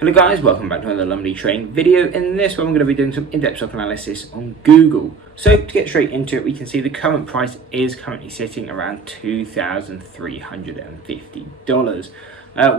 Hello guys, welcome back to another Lumley trading video. In this one, I'm going to be doing some in-depth stock analysis on Google. So to get straight into it, we can see the current price is currently sitting around $2,350.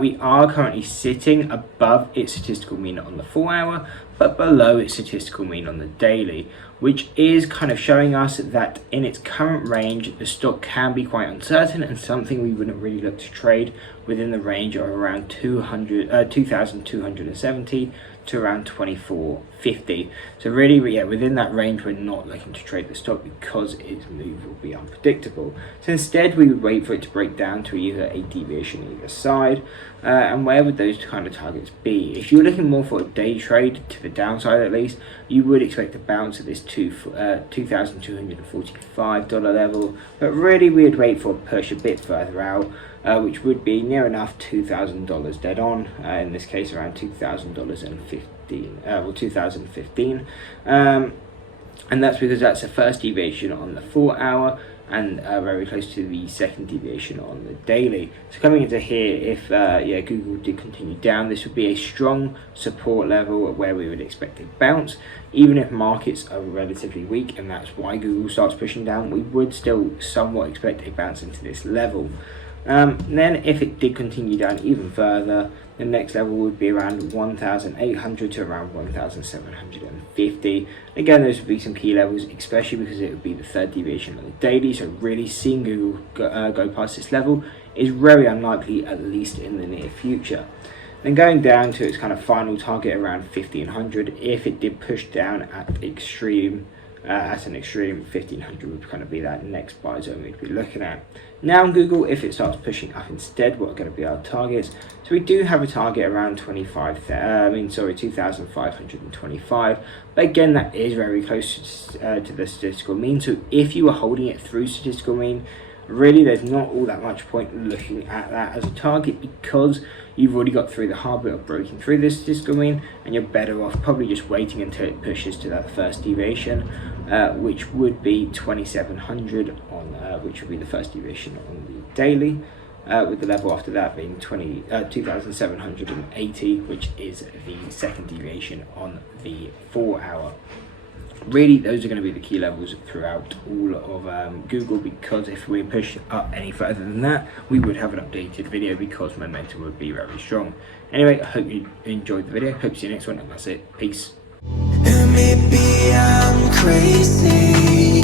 We are currently sitting above its statistical mean on the 4 hour, but below its statistical mean on the daily, which is kind of showing us that in its current range, the stock can be quite uncertain and something we wouldn't really look to trade within the range of around 2,270 to around 2,450. So really, within that range, we're not looking to trade the stock because its move will be unpredictable. So instead, we would wait for it to break down to either a deviation either side. And where would those kind of targets be? If you're looking more for a day trade, to the downside at least, you would expect to bounce at this $2,245 level. But really, we would wait for a push a bit further out, which would be near enough $2,000 dead on, in this case around $2,015, and that's because that's the first deviation on the 4 hour and very close to the second deviation on the daily. So coming into here, if Google did continue down, this would be a strong support level where we would expect a bounce. Even if markets are relatively weak, and that's why Google starts pushing down, we would still somewhat expect a bounce into this level. Then if it did continue down even further, the next level would be around 1,800 to around 1,750. Again, those would be some key levels, especially because it would be the third deviation on the daily, so really seeing Google go past this level is very unlikely, at least in the near future. Then going down to its kind of final target around 1,500, if it did push down at an extreme 1,500 would kind of be that next buy zone we'd be looking at. Now on Google, if it starts pushing up instead, what are going to be our targets? So we do have a target around 2,525, but again, that is very close to the statistical mean. So if you were holding it through statistical mean, really there's not all that much point looking at that as a target, because you've already got through the hard bit of breaking through this statistical mean, and you're better off probably just waiting until it pushes to that first deviation, which would be 2,700 on which would be the first deviation on the daily, with the level after that being 2,780, which is the second deviation on the 4 hour. Really, those are going to be the key levels throughout all of Google, because if we push up any further than that, we would have an updated video because momentum would be very strong. Anyway, I hope you enjoyed the video. Hope to see you next one, and that's it. Peace. Maybe I'm crazy.